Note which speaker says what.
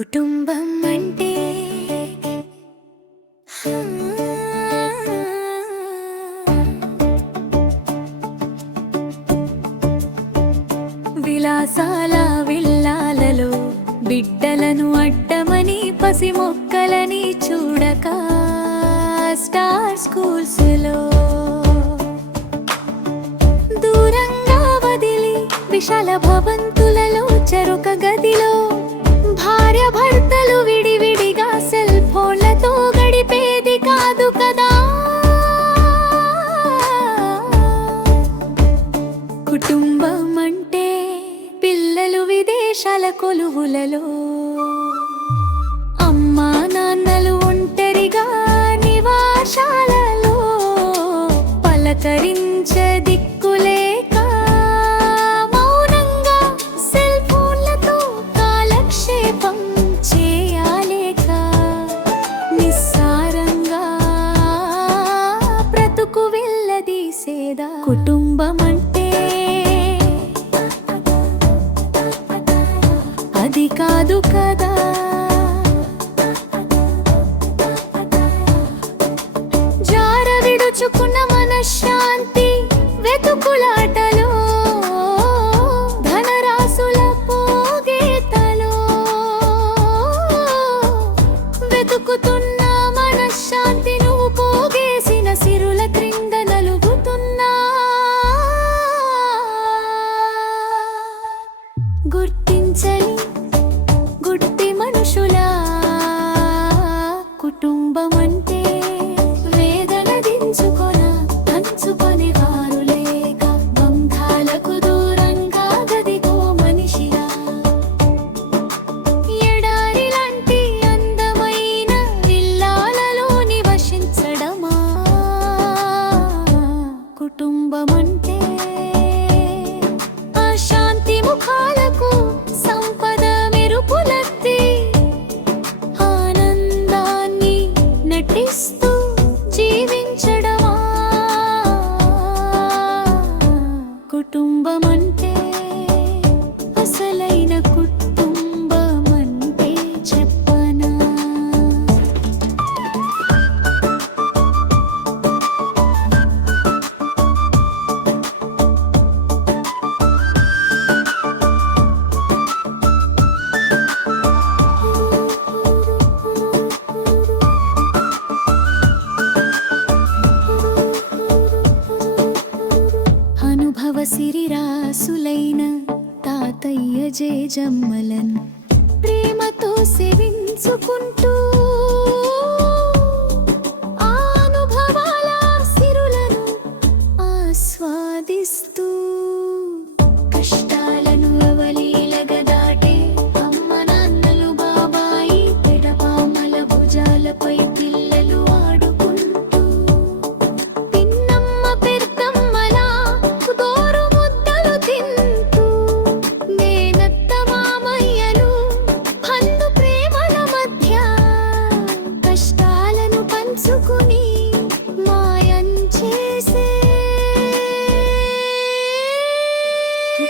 Speaker 1: కుటుంబం అంటే విలాసాల విల్లాలలో బిడ్డలను అడ్డమని పసి మొక్కలని చూడక స్టార్ స్కూల్స్లో దూరంగా వదిలి విశాల భవంతులలో చెరుక గదిలో భార్యాభర్తలు విడివిడిగా సెల్ ఫోన్లతో గడిపేది కాదు కదా. కుటుంబం అంటే పిల్లలు విదేశాల కొలువులలో. అమ్మా నాన్నలు ఒంటరిగా నివాసాలలో. పలకరించది కాలక్షేపం చేయాలేక నిస్సారంగా బ్రతుకు వెళ్ళదీసేదా? కుటుంబం అంటే అది కాదు కదా. కుటుంబం అంటే వేదన దించుకొన పంచుకొని వారు లేక బంధాలకు దూరంగా గదిగో మనిషిగా ఎడారి లాంటి అందమైన విల్లాలలో నివసించడమా కుటుంబం అంటే అశాంతి ముఖాలకు సిరిరాసులైన తాతయ్య జేజమ్మలన్ ప్రేమతో సేవించుకుంటూ